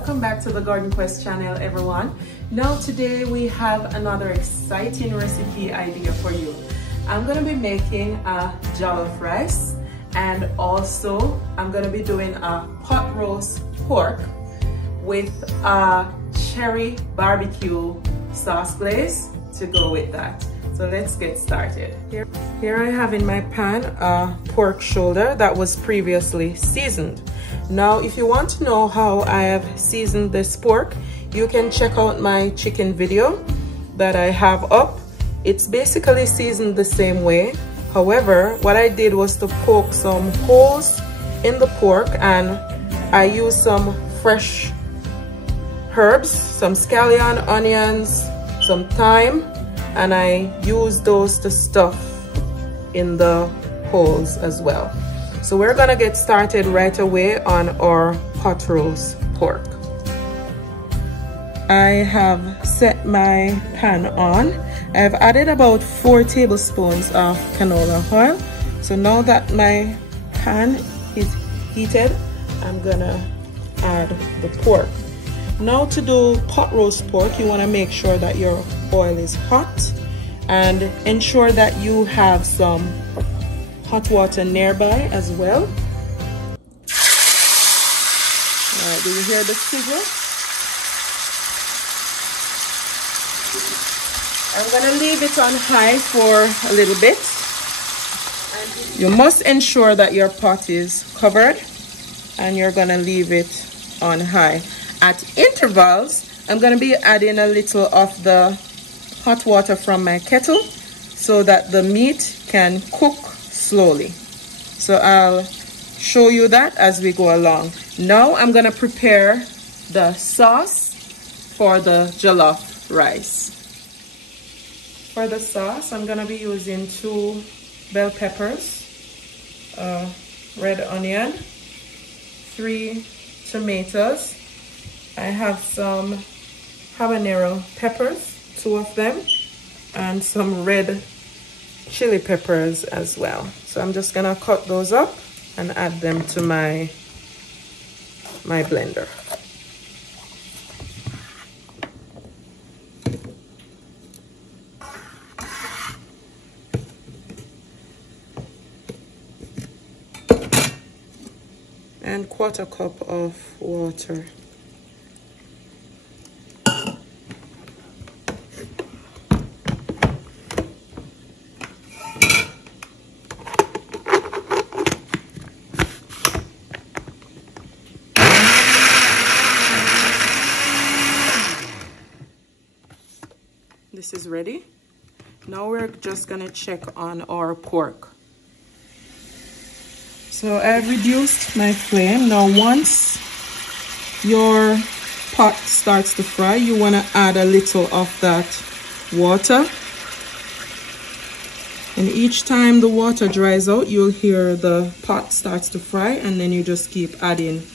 welcome back to the Garden Quest channel, everyone. Now today we have another exciting recipe idea for you. I'm going to be making a jollof rice, and also I'm going to be doing a pot roast pork with a cherry barbecue sauce glaze to go with that. So let's get started. Here I have in my pan a pork shoulder that was previously seasoned. Now, if you want to know how I have seasoned this pork, you can check out my chicken video that I have up. It's basically seasoned the same way. However, what I did was to poke some holes in the pork, and I used some fresh herbs, some scallion, onions, some thyme, and I used those to stuff in the holes as well. So we're gonna get started right away on our pot roast pork. I have set my pan on. I've added about 4 tablespoons of canola oil. So now that my pan is heated, I'm gonna add the pork. Now, to do pot roast pork, you wanna make sure that your oil is hot and ensure that you have some hot water nearby as well. All right, do you hear the sizzle? I'm gonna leave it on high for a little bit. You must ensure that your pot is covered, and you're gonna leave it on high. At intervals, I'm gonna be adding a little of the hot water from my kettle so that the meat can cook slowly. So I'll show you that as we go along. Now I'm gonna prepare the sauce for the jollof rice. For the sauce, I'm gonna be using 2 bell peppers, red onion, 3 tomatoes. I have some habanero peppers, 2 of them, and some red chili peppers as well. So I'm just gonna cut those up and add them to my blender. And 1/4 cup of water. This is ready. Now we're just gonna check on our pork. So I've reduced my flame. Now once your pot starts to fry, you wanna add a little of that water. And each time the water dries out, you'll hear the pot starts to fry, and then you just keep adding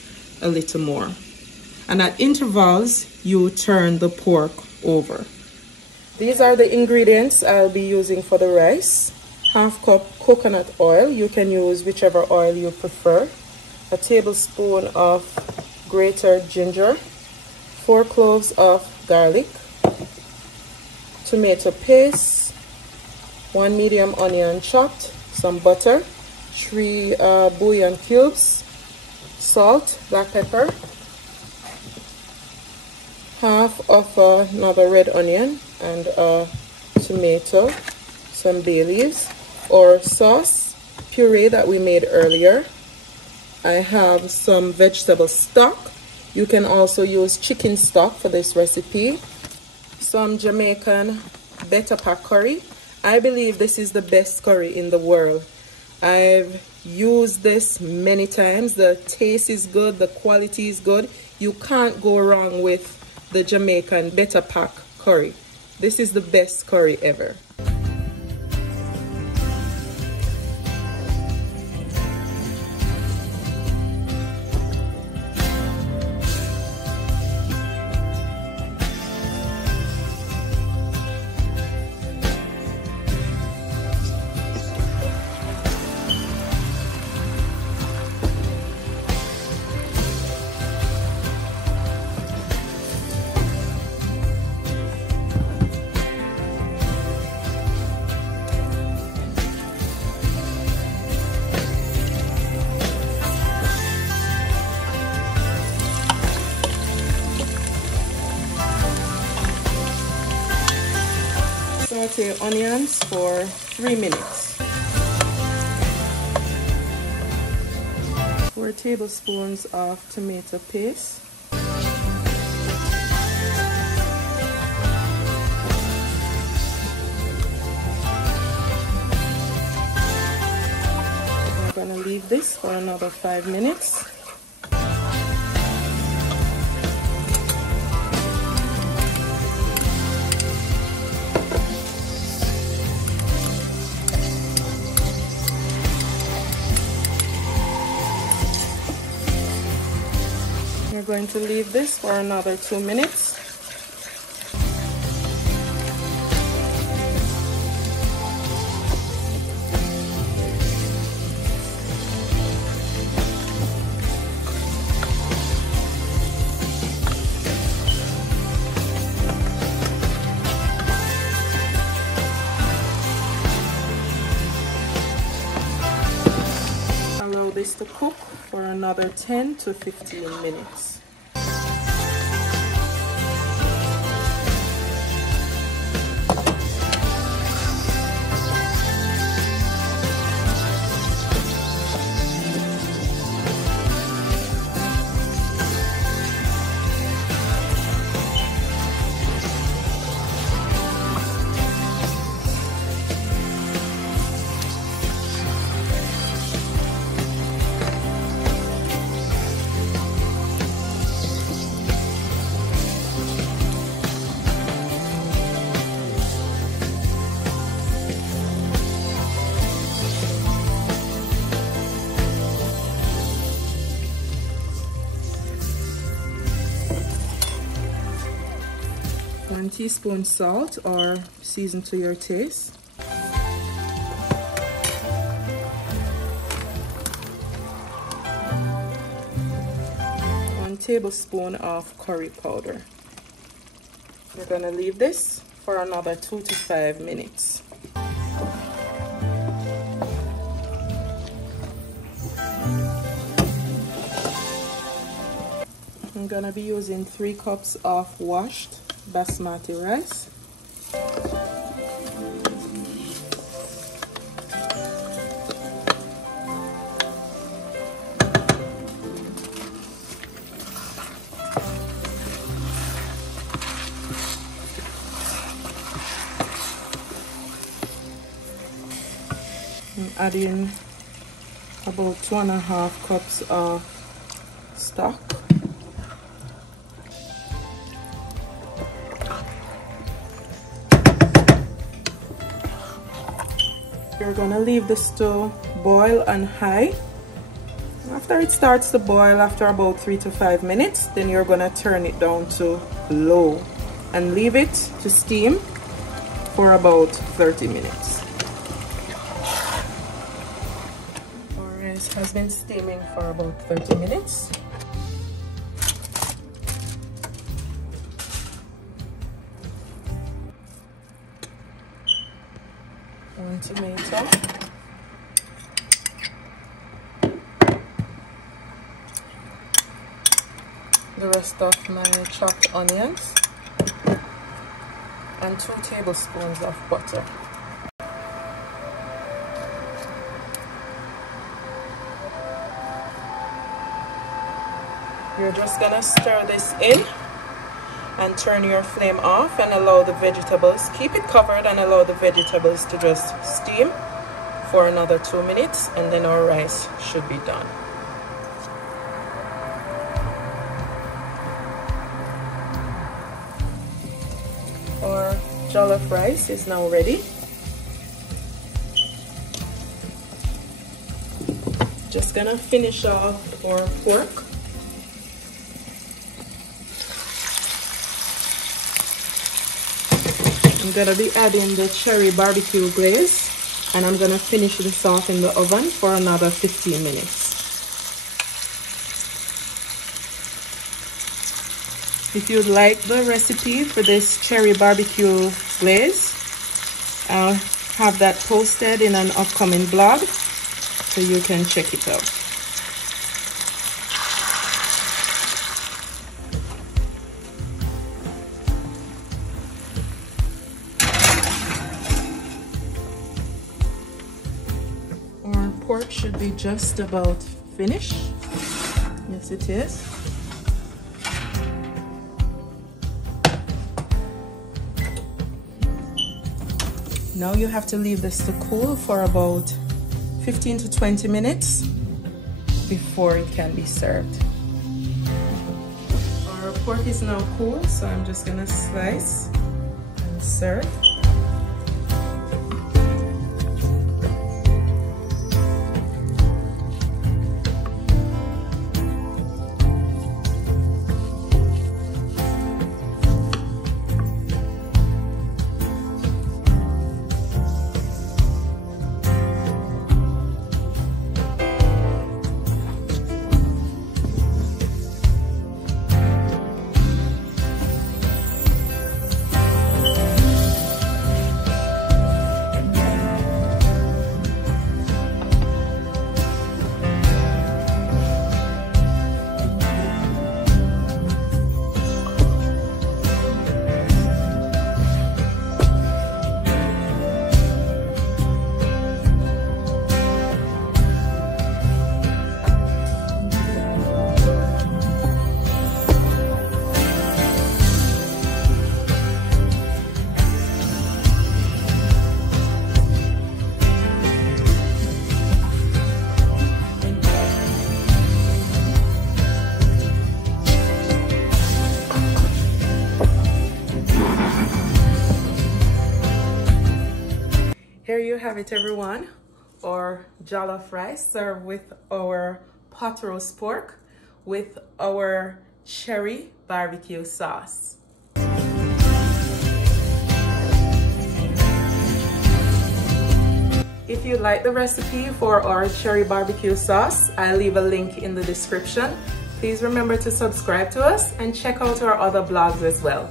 a little more. And at intervals, you turn the pork over. These are the ingredients I'll be using for the rice. 1/2 cup coconut oil. You can use whichever oil you prefer. A tablespoon of grated ginger. 4 cloves of garlic. Tomato paste. 1 medium onion chopped. Some butter. 3 bouillon cubes. Salt, black pepper. 1/2 of another red onion, and a tomato, some bay leaves, or sauce puree that we made earlier. I have some vegetable stock. You can also use chicken stock for this recipe. Some Jamaican BetaPac curry. I believe this is the best curry in the world. I've used this many times. The taste is good, the quality is good. You can't go wrong with the Jamaican BetaPac curry. This is the best curry ever. saute onions for 3 minutes. 4 tablespoons of tomato paste. I'm going to leave this for another 5 minutes. We're going to leave this for another 2 minutes. Allow this to cook for another 10 to 15 minutes. One teaspoon salt or season to your taste. 1 tablespoon of curry powder. We're going to leave this for another 2 to 5 minutes. I'm going to be using 3 cups of washed basmati rice. I'm adding about 2.5 cups of stock. You're gonna leave this to boil on high. After it starts to boil, after about 3 to 5 minutes, then you're gonna turn it down to low and leave it to steam for about 30 minutes. Our rice has been steaming for about 30 minutes. One tomato, the rest of my chopped onions, and 2 tablespoons of butter. You're just gonna stir this in and turn your flame off and allow the vegetables, keep it covered and allow the vegetables to just steam for another 2 minutes, and then our rice should be done. Our jollof rice is now ready. Just gonna finish off our pork. I'm gonna be adding the cherry barbecue glaze, and I'm gonna finish this off in the oven for another 15 minutes. If you'd like the recipe for this cherry barbecue glaze, I'll have that posted in an upcoming blog, so you can check it out. should be just about finished. Yes, it is. Now you have to leave this to cool for about 15 to 20 minutes before it can be served. Our pork is now cool, so I'm just gonna slice and serve. Here you have it, everyone. Our jollof rice served with our pot roast pork with our cherry barbecue sauce. If you like the recipe for our cherry barbecue sauce, I'll leave a link in the description. Please remember to subscribe to us and check out our other blogs as well.